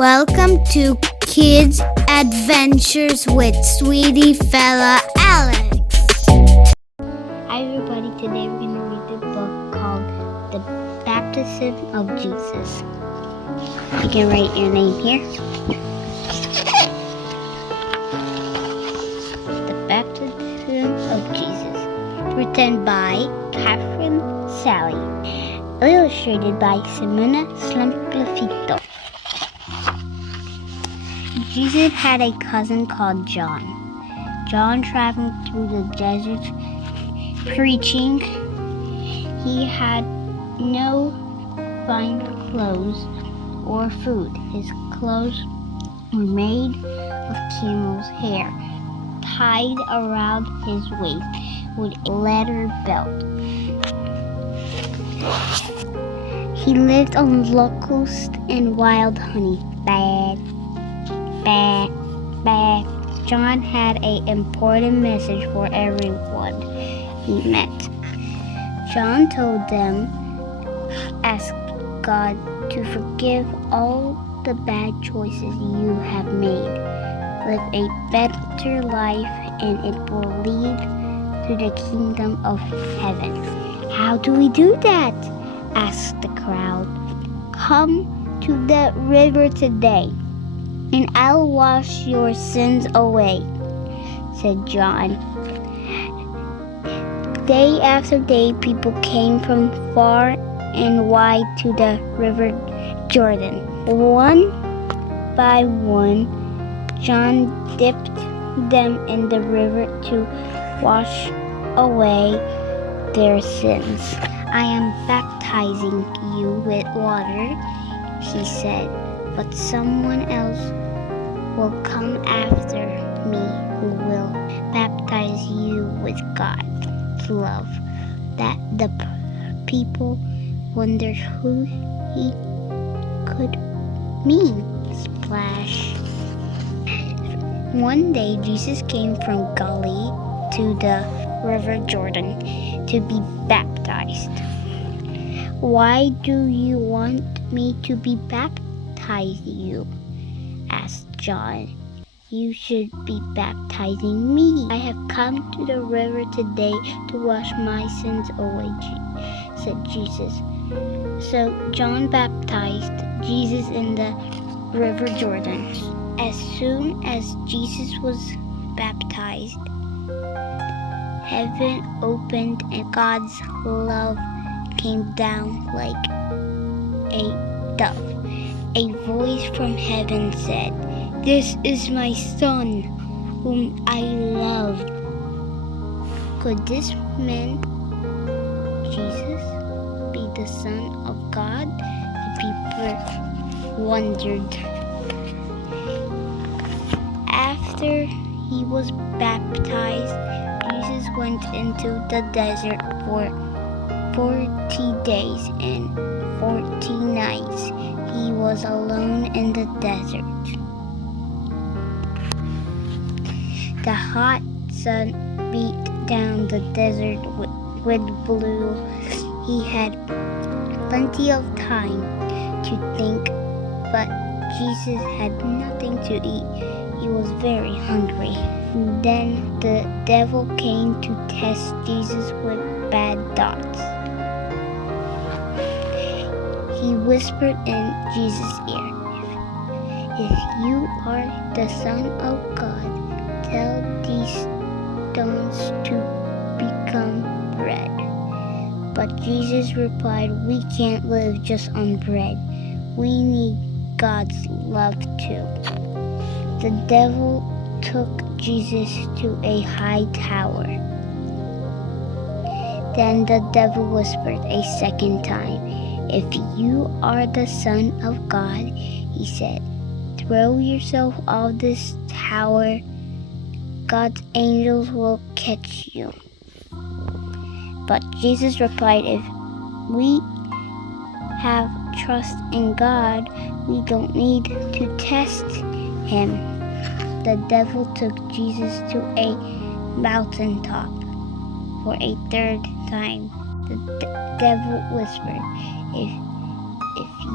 Welcome to Kids Adventures with Sweetie Fella Aleks. Hi everybody, today we're going to read the book called The Baptism of Jesus. You can write your name here. The Baptism of Jesus. Written by Katherine Sully. Illustrated by Simona Sanfilippo. Jesus had a cousin called John. John traveled through the desert preaching. He had no fine clothes or food. His clothes were made of camel's hair, tied around his waist with a leather belt. He lived on locusts and wild honey. John had an important message for everyone he met. John told them, ask God to forgive all the bad choices you have made. Live a better life and it will lead to the kingdom of heaven. How do we do that? Asked the crowd. Come to the river today, and I'll wash your sins away, said John. Day after day, people came from far and wide to the river Jordan. One by one, John dipped them in the river to wash away their sins. I am baptizing you with water, he said, but someone else will come after me who will baptize you with God's love. That the people wondered who he could mean. Splash. One day Jesus came from Galilee to the river Jordan to be baptized. Why do you want me to be baptize you? Asked John. You should be baptizing me. I have come to the river today to wash my sins away, said Jesus. So John baptized Jesus in the river Jordan. As soon as Jesus was baptized, heaven opened and God's love came down like a dove. A voice from heaven said, "This is my son, whom I love." Could this man, Jesus, be the Son of God? The people wondered. After he was baptized, Jesus went into the desert for 40 days and 40 nights. He was alone in the desert. The hot sun beat down the desert with blue. He had plenty of time to think, but Jesus had nothing to eat. He was very hungry. Then the devil came to test Jesus with bad thoughts. He whispered in Jesus' ear, if you are the Son of God, tell these stones to become bread. But Jesus replied, we can't live just on bread. We need God's love too. The devil took Jesus to a high tower. Then the devil whispered a second time, if you are the Son of God, he said, throw yourself off this tower. God's angels will catch you. But Jesus replied, if we have trust in God, we don't need to test him. The devil took Jesus to a mountaintop. For a third time, the devil whispered, if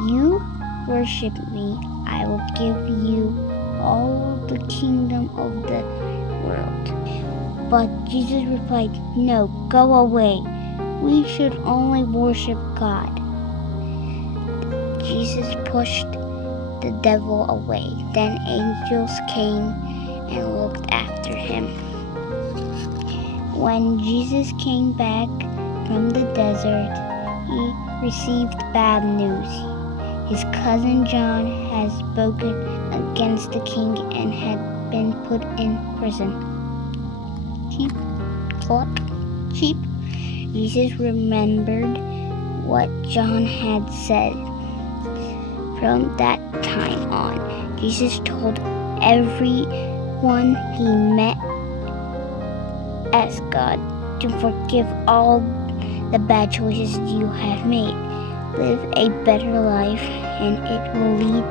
you worship me, I will give you all the kingdom of the world. But Jesus replied, no, go away. We should only worship God. Jesus pushed the devil away. Then angels came and looked after him. When Jesus came back from the desert, he received bad news. His cousin John had spoken against the king and had been put in prison. Sheep, cluck, sheep. Jesus remembered what John had said. From that time on, Jesus told everyone he met, ask God to forgive all the bad choices you have made. Live a better life, and it will lead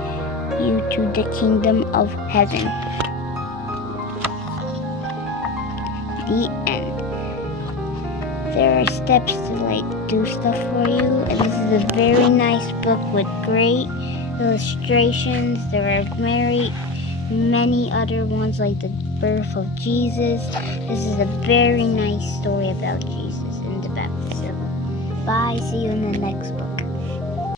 you to the kingdom of heaven. The end. There are steps to do stuff for you, and this is a very nice book with great illustrations. There are many other ones like the birth of Jesus. This is a very nice story about Jesus and the baptism. Bye, see you in the next book.